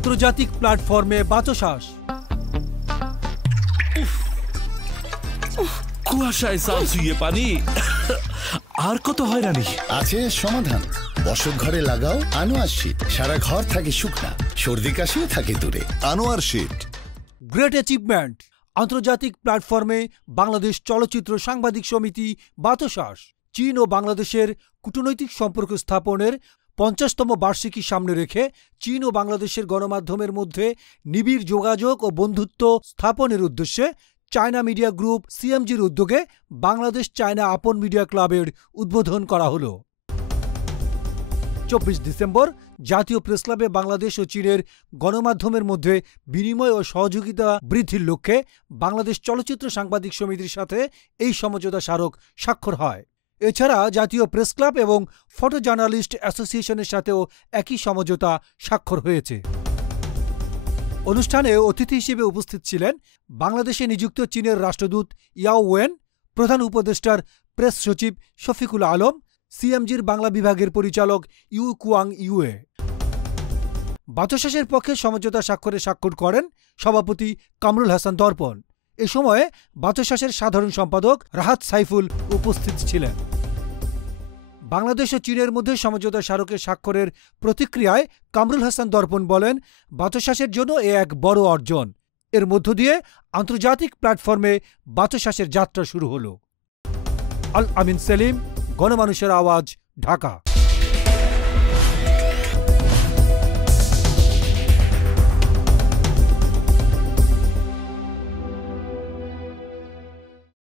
আন্তর্জাতিক প্ল্যাটফর্মে বাচসাস। কুয়াশায় সাল শুয়ে পানি আর কত হয়রানি আছে সমাধান। বসত ঘরে লাগাও আনোয়ার শীট, সারা ঘর থাকে শুকনা, সর্দি কাশিও থাকে দূরে। আনোয়ার শীট। গ্রেট অ্যাচিভমেন্ট আন্তর্জাতিক প্ল্যাটফর্মে বাংলাদেশ চলচ্চিত্র সাংবাদিক সমিতি বাচসাস চীন ও বাংলাদেশের কূটনৈতিক সম্পর্ক স্থাপনের ৫০তম বার্ষিকী সামনে রেখে চীন ও বাংলাদেশের গণমাধ্যমের মধ্যে নিবিড় যোগাযোগ ও বন্ধুত্ব স্থাপনের উদ্দেশ্যে চায়না মিডিয়া গ্রুপ সিএমজির উদ্যোগে বাংলাদেশ চায়না আপন মিডিয়া ক্লাবের উদ্বোধন করা হলো। ২৪ ডিসেম্বর জাতীয় প্রেসক্লাবে বাংলাদেশ ও চীনের গণমাধ্যমের মধ্যে বিনিময় ও সহযোগিতা বৃদ্ধির লক্ষ্যে বাংলাদেশ চলচ্চিত্র সাংবাদিক সমিতির সাথে এই সমঝোতা স্মারক স্বাক্ষর হয়। এছাড়া জাতীয় প্রেস ক্লাব এবং ফটো জার্নালিস্ট অ্যাসোসিয়েশনের সাথেও একই সমঝোতা স্বাক্ষর হয়েছে। অনুষ্ঠানে অতিথি হিসেবে উপস্থিত ছিলেন বাংলাদেশে নিযুক্ত চীনের রাষ্ট্রদূত ইয়াও ওয়েন, প্রধান উপদেষ্টার প্রেস সচিব শফিকুল আলম, সিএমজির বাংলা বিভাগের পরিচালক ইউ কুয়াং ইউয়ে। বাচসাসের পক্ষে সমঝোতা স্বাক্ষর করেন সভাপতি কামরুল হাসান দর্পণ। এ সময়ে বাচসাসের সাধারণ সম্পাদক রাহাত সাইফুল উপস্থিত ছিলেন। বাংলাদেশ ও চীনের মধ্যে সমঝোতা স্মারকে স্বাক্ষরের প্রতিক্রিয়ায় কামরুল হাসান দর্পণ বলেন, বাচসাসের জন্য এ এক বড় অর্জন। এর মধ্য দিয়ে আন্তর্জাতিক প্ল্যাটফর্মে বাচসাসের যাত্রা শুরু হলো। আল আমিন সেলিম, গণমানুষের আওয়াজ, ঢাকা।